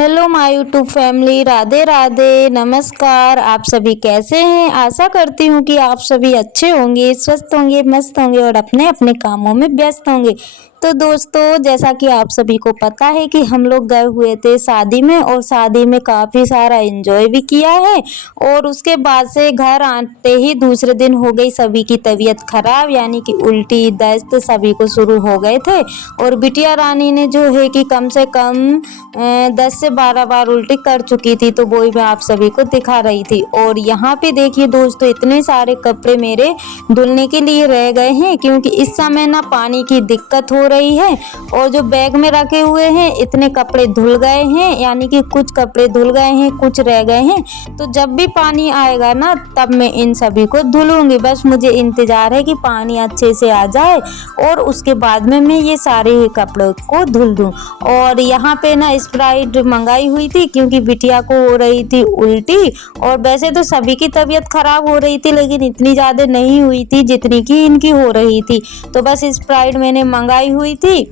Hello my YouTube family, Radhe Radhe, नमस्कार। आप सभी कैसे हैं? आशा करती हूँ कि आप सभी अच्छे होंगे, स्वस्थ होंगे, मस्त होंगे और अपने अपने कामों में व्यस्त होंगे। तो दोस्तों, जैसा कि आप सभी को पता है कि हम लोग गए हुए थे शादी में और शादी में काफ़ी सारा एंजॉय भी किया है। और उसके बाद से घर आते ही दूसरे दिन हो गई सभी की तबीयत खराब, यानी कि उल्टी दस्त सभी को शुरू हो गए थे। और बिटिया रानी ने जो है कि कम से कम 10 से 12 बार उल्टी कर चुकी थी, तो वही मैं आप सभी को दिखा रही थी। और यहाँ पे देखिए दोस्तों, इतने सारे कपड़े मेरे धुलने के लिए रह गए हैं, क्योंकि इस समय ना पानी की दिक्कत हो रही है। और जो बैग में रखे हुए हैं इतने कपड़े धुल गए हैं, यानी कि कुछ कपड़े धुल गए हैं, कुछ रह गए हैं। तो जब भी पानी आएगा ना तब मैं इन सभी को धुलूंगी। बस मुझे इंतजार है कि पानी अच्छे से आ जाए और उसके बाद में मैं ये सारे ही कपड़ों को धुल दूं। और यहाँ पे ना स्प्राइट मंगाई हुई थी, क्योंकि बिटिया को हो रही थी उल्टी। और वैसे तो सभी की तबीयत खराब हो रही थी, लेकिन इतनी ज़्यादा नहीं हुई थी जितनी की इनकी हो रही थी। तो बस स्प्राइट मैंने मंगाई हुई थी,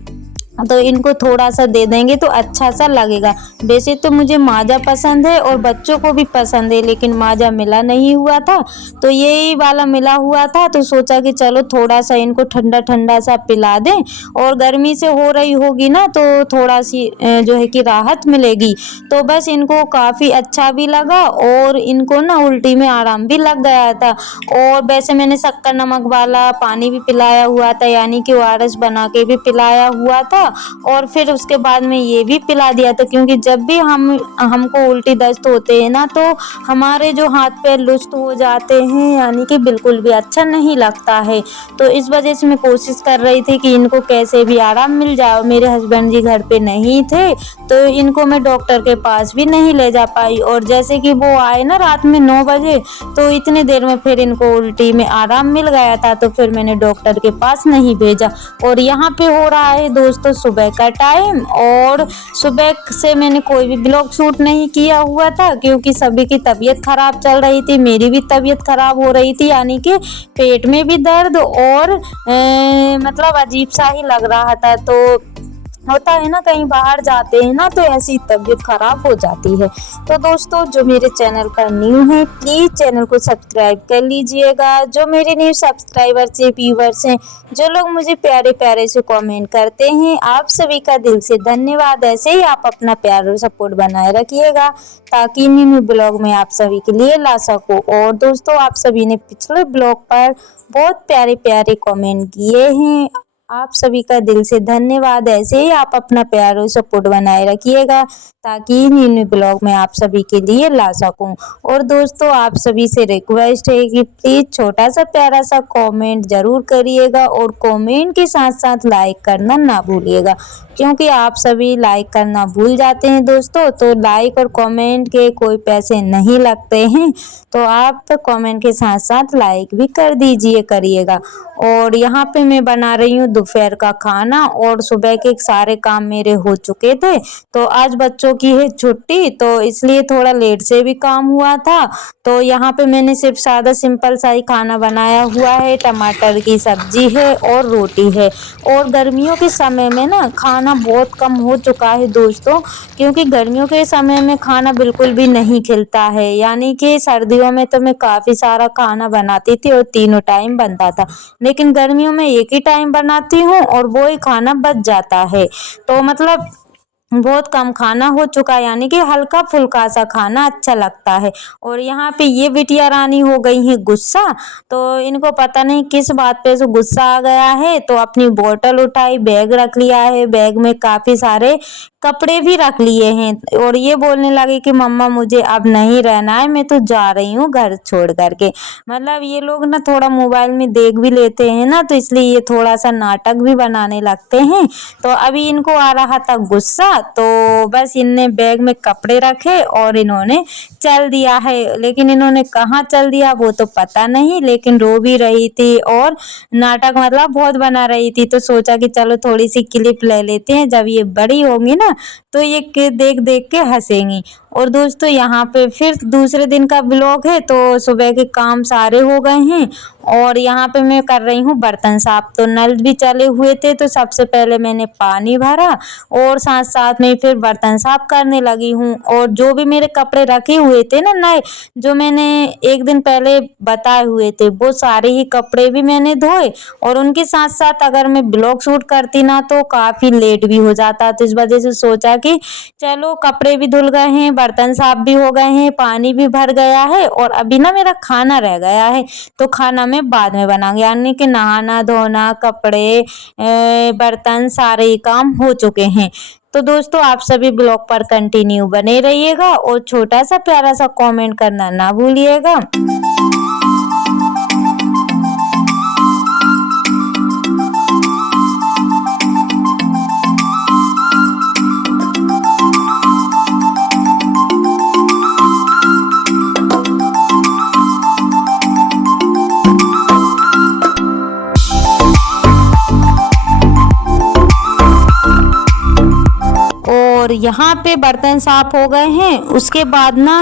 तो इनको थोड़ा सा दे देंगे तो अच्छा सा लगेगा। वैसे तो मुझे माजा पसंद है और बच्चों को भी पसंद है, लेकिन माजा मिला नहीं हुआ था, तो यही वाला मिला हुआ था। तो सोचा कि चलो थोड़ा सा इनको ठंडा ठंडा सा पिला दें। और गर्मी से हो रही होगी ना तो थोड़ा सी जो है कि राहत मिलेगी। तो बस इनको काफ़ी अच्छा भी लगा और इनको ना उल्टी में आराम भी लग गया था। और वैसे मैंने शक्कर नमक वाला पानी भी पिलाया हुआ था, यानी कि ओआरएस बना के भी पिलाया हुआ था। और फिर उसके बाद में ये भी पिला दिया था, क्योंकि जब भी हमको उल्टी दस्त होते हैं ना तो हमारे जो हाथ पैर लुष्ट हो जाते हैं, यानी कि बिल्कुल भी अच्छा नहीं लगता है। तो इस वजह से मैं कोशिश कर रही थी कि इनको कैसे भी आराम मिल जाए। मेरे हस्बैंड जी घर पे नहीं थे, तो इनको मैं डॉक्टर के पास भी नहीं ले जा पाई। और जैसे कि वो आए ना रात में 9 बजे, तो इतनी देर में फिर इनको उल्टी में आराम मिल गया था, तो फिर मैंने डॉक्टर के पास नहीं भेजा। और यहाँ पे हो रहा है दोस्तों सुबह का टाइम, और सुबह से मैंने कोई भी ब्लॉग शूट नहीं किया हुआ था, क्योंकि सभी की तबीयत खराब चल रही थी। मेरी भी तबीयत खराब हो रही थी, यानी कि पेट में भी दर्द और मतलब अजीब सा ही लग रहा था। तो होता है ना, कहीं बाहर जाते हैं ना तो ऐसी तबीयत खराब हो जाती है। तो दोस्तों, जो मेरे चैनल पर न्यू है प्लीज़ चैनल को सब्सक्राइब कर लीजिएगा। जो मेरे न्यू सब्सक्राइबर्स से व्यूवर्स हैं, जो लोग मुझे प्यारे प्यारे से कमेंट करते हैं, आप सभी का दिल से धन्यवाद। ऐसे ही आप अपना प्यार और सपोर्ट बनाए रखिएगा, ताकि न्यू ब्लॉग में आप सभी के लिए ला सकूँ। और दोस्तों, आप सभी ने पिछले ब्लॉग पर बहुत प्यारे प्यारे कमेंट किए हैं, आप सभी का दिल से धन्यवाद। ऐसे ही आप अपना प्यार और सपोर्ट बनाए रखिएगा, ताकि इन ब्लॉग में आप सभी के लिए ला सकूं। और दोस्तों, आप सभी से रिक्वेस्ट है कि प्लीज़ छोटा सा प्यारा सा कमेंट ज़रूर करिएगा, और कमेंट के साथ साथ लाइक करना ना भूलिएगा, क्योंकि आप सभी लाइक करना भूल जाते हैं दोस्तों। तो लाइक और कमेंट के कोई पैसे नहीं लगते हैं, तो आप कमेंट के साथ साथ लाइक भी कर दीजिए करिएगा। और यहाँ पे मैं बना रही हूँ दोपहर का खाना, और सुबह के सारे काम मेरे हो चुके थे। तो आज बच्चों की है छुट्टी, तो इसलिए थोड़ा लेट से भी काम हुआ था। तो यहाँ पे मैंने सिर्फ सादा सिंपल सा ही खाना बनाया हुआ है। टमाटर की सब्जी है और रोटी है। और गर्मियों के समय में ना खाना बहुत कम हो चुका है दोस्तों, क्योंकि गर्मियों के समय में खाना बिल्कुल भी नहीं खिलता है। यानी कि सर्दियों में तो मैं काफ़ी सारा खाना बनाती थी और तीनों टाइम बनता था, लेकिन गर्मियों में एक ही टाइम बनाती हूँ और वो ही खाना बच जाता है। तो मतलब बहुत कम खाना हो चुका है, यानी कि हल्का फुल्का सा खाना अच्छा लगता है। और यहाँ पे ये बिटिया रानी हो गई है गुस्सा, तो इनको पता नहीं किस बात पे से गुस्सा आ गया है। तो अपनी बोतल उठाई, बैग रख लिया है, बैग में काफ़ी सारे कपड़े भी रख लिए हैं, और ये बोलने लगी कि मम्मा मुझे अब नहीं रहना है, मैं तो जा रही हूँ घर छोड़ करके। मतलब ये लोग ना थोड़ा मोबाइल में देख भी लेते हैं ना, तो इसलिए ये थोड़ा सा नाटक भी बनाने लगते हैं। तो अभी इनको आ रहा था गुस्सा, तो बस इनने बैग में कपड़े रखे और इन्होंने चल दिया है। लेकिन इन्होंने कहाँ चल दिया वो तो पता नहीं, लेकिन रो भी रही थी और नाटक मतलब बहुत बना रही थी। तो सोचा कि चलो थोड़ी सी क्लिप ले लेते हैं, जब ये बड़ी होंगी ना तो ये देख देख के हंसेंगी। और दोस्तों यहाँ पे फिर दूसरे दिन का ब्लॉग है। तो सुबह के काम सारे हो गए हैं और यहाँ पे मैं कर रही हूँ बर्तन साफ। तो नल भी चले हुए थे तो सबसे पहले मैंने पानी भरा और साथ साथ में फिर बर्तन साफ करने लगी हूँ। और जो भी मेरे कपड़े रखे हुए थे ना नए, जो मैंने एक दिन पहले बताए हुए थे, वो सारे ही कपड़े भी मैंने धोए। और उनके साथ साथ अगर मैं ब्लॉग शूट करती ना तो काफ़ी लेट भी हो जाता। तो इस वजह से सोचा कि चलो कपड़े भी धुल गए हैं, बर्तन साफ भी हो गए हैं, पानी भी भर गया है और अभी ना मेरा खाना रह गया है। तो खाना मैं बाद में बनाऊंगी, यानी कि नहाना धोना कपड़े बर्तन सारे ही काम हो चुके हैं। तो दोस्तों आप सभी ब्लॉग पर कंटिन्यू बने रहिएगा और छोटा सा प्यारा सा कमेंट करना ना भूलिएगा। और यहाँ पे बर्तन साफ हो गए हैं। उसके बाद ना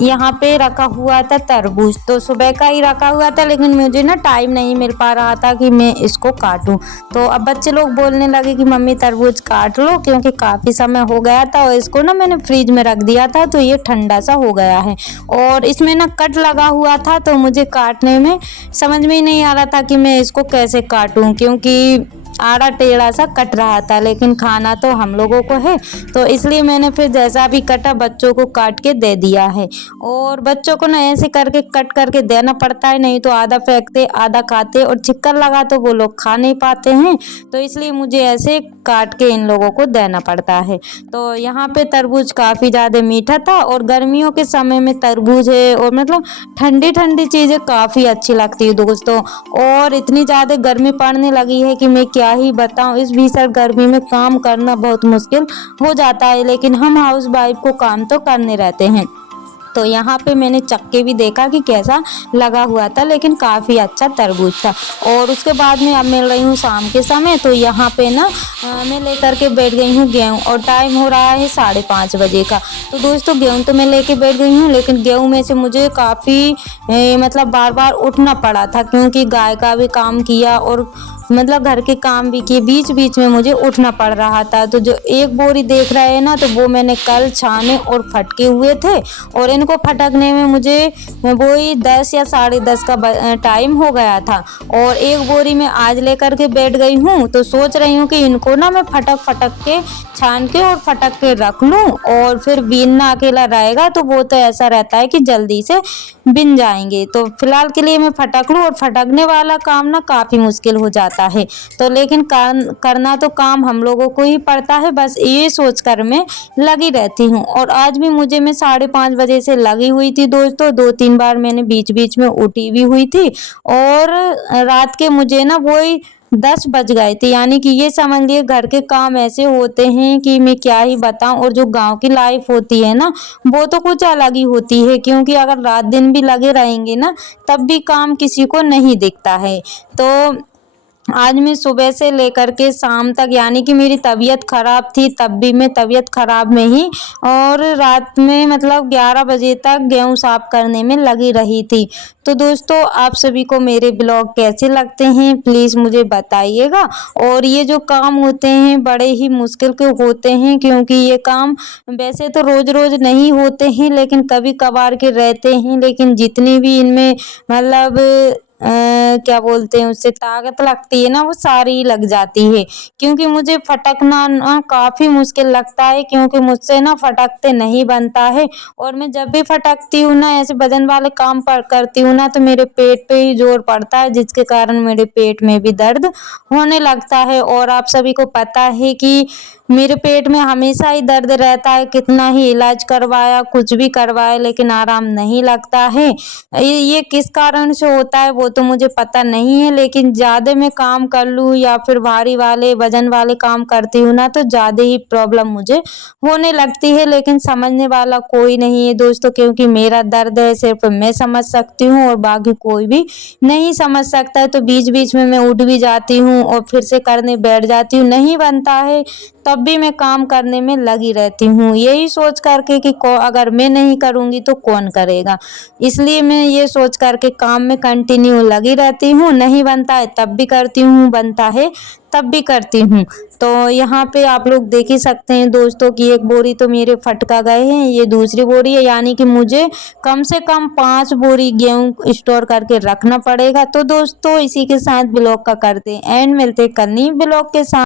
यहाँ पे रखा हुआ था तरबूज। तो सुबह का ही रखा हुआ था लेकिन मुझे ना टाइम नहीं मिल पा रहा था कि मैं इसको काटूं। तो अब बच्चे लोग बोलने लगे कि मम्मी तरबूज काट लो, क्योंकि काफ़ी समय हो गया था और इसको ना मैंने फ्रिज में रख दिया था तो ये ठंडा सा हो गया है। और इसमें ना कट लगा हुआ था तो मुझे काटने में समझ में ही नहीं आ रहा था कि मैं इसको कैसे काटूं, क्योंकि आड़ा टेढ़ा सा कट रहा था। लेकिन खाना तो हम लोगों को है तो इसलिए मैंने फिर जैसा भी कटा बच्चों को काट के दे दिया है। और बच्चों को ना ऐसे करके कट करके देना पड़ता है, नहीं तो आधा फेंकते आधा खाते और चिक्कर लगा तो वो लोग खा नहीं पाते हैं। तो इसलिए मुझे ऐसे काट के इन लोगों को देना पड़ता है। तो यहाँ पे तरबूज काफ़ी ज़्यादा मीठा था और गर्मियों के समय में तरबूज है और मतलब ठंडी ठंडी चीज़ें काफ़ी अच्छी लगती है दोस्तों। और इतनी ज़्यादा गर्मी पड़ने लगी है कि मैं क्या ही बताऊं, इस भीषण गर्मी में काम करना बहुत मुश्किल हो जाता है, लेकिन हम हाउस वाइफ को काम तो करने रहते हैं। तो यहाँ पे मैंने चक्के भी देखा कि कैसा लगा हुआ था, लेकिन काफ़ी अच्छा तरबूज था। और उसके बाद में अब मिल रही हूँ शाम के समय। तो यहाँ पे ना मैं लेकर के बैठ गई हूँ गेहूँ और टाइम हो रहा है 5:30 बजे का। तो दोस्तों गेहूँ तो मैं लेके बैठ गई हूँ, लेकिन गेहूँ में से मुझे काफ़ी मतलब बार बार उठना पड़ा था, क्योंकि गाय का भी काम किया और मतलब घर के काम भी किए, बीच बीच में मुझे उठना पड़ रहा था। तो जो एक बोरी देख रहे हैं ना, तो वो मैंने कल छाने और फटके हुए थे और इनको फटकने में मुझे वही 10 या 10:30 का टाइम हो गया था। और एक बोरी में आज लेकर के बैठ गई हूँ। तो सोच रही हूँ कि इनको ना मैं फटक फटक के छान के और फटक के रख लूँ, और फिर बीनना अकेला रहेगा तो वो तो ऐसा रहता है कि जल्दी से बिन जाएंगे। तो फिलहाल के लिए मैं फटक लूँ, और फटकने वाला काम ना काफ़ी मुश्किल हो जाता है। तो लेकिन करना तो काम हम लोगों को ही पड़ता है, बस ये सोच कर मैं लगी रहती हूँ। और आज भी मैं 5:30 बजे से लगी हुई थी दोस्तों। 2-3 बार मैंने बीच बीच में उठी भी हुई थी और रात के मुझे ना वही 10 बज गए थे। यानी कि ये समझ लिए घर के काम ऐसे होते हैं कि मैं क्या ही बताऊं। और जो गांव की लाइफ होती है ना, वो तो कुछ अलग ही होती है, क्योंकि अगर रात दिन भी लगे रहेंगे ना तब भी काम किसी को नहीं दिखता है। तो आज मैं सुबह से लेकर के शाम तक, यानी कि मेरी तबीयत ख़राब थी तब भी मैं तबीयत ख़राब में ही और रात में मतलब 11 बजे तक गेहूँ साफ करने में लगी रही थी। तो दोस्तों आप सभी को मेरे ब्लॉग कैसे लगते हैं प्लीज़ मुझे बताइएगा। और ये जो काम होते हैं बड़े ही मुश्किल के होते हैं, क्योंकि ये काम वैसे तो रोज़ रोज़ नहीं होते हैं लेकिन कभी कभार के रहते हैं। लेकिन जितनी भी इनमें मतलब क्या बोलते हैं उससे ताकत लगती है ना, वो सारी ही लग जाती है। क्योंकि मुझे फटकना ना काफ़ी मुश्किल लगता है, क्योंकि मुझसे ना फटकते नहीं बनता है। और मैं जब भी फटकती हूँ ना, ऐसे वजन वाले काम पर करती हूँ ना, तो मेरे पेट पे ही जोर पड़ता है, जिसके कारण मेरे पेट में भी दर्द होने लगता है। और आप सभी को पता है कि मेरे पेट में हमेशा ही दर्द रहता है, कितना ही इलाज करवाया कुछ भी करवाया लेकिन आराम नहीं लगता है। ये किस कारण से होता है वो तो मुझे पता नहीं है, लेकिन ज़्यादा मैं काम कर लूँ या फिर भारी वाले वजन वाले काम करती हूँ ना, तो ज़्यादा ही प्रॉब्लम मुझे होने लगती है। लेकिन समझने वाला कोई नहीं है दोस्तों, क्योंकि मेरा दर्द है सिर्फ मैं समझ सकती हूँ और बाकी कोई भी नहीं समझ सकता है। तो बीच बीच में मैं उठ भी जाती हूँ और फिर से करने बैठ जाती हूँ, नहीं बनता है तब भी मैं काम करने में लगी रहती हूँ, यही सोच करके कि अगर मैं नहीं करूँगी तो कौन करेगा। इसलिए मैं ये सोच करके काम में कंटिन्यू लगी रहती हूँ, नहीं बनता है तब भी करती हूँ, बनता है तब भी करती हूँ। तो यहाँ पे आप लोग देख ही सकते हैं दोस्तों कि एक बोरी तो मेरे फटका गए हैं, ये दूसरी बोरी है, यानी कि मुझे कम से कम 5 बोरी गेहूँ स्टोर करके रखना पड़ेगा। तो दोस्तों इसी के साथ ब्लॉग का करते हैं एंड, मिलते हैं कल नई ब्लॉग के साथ।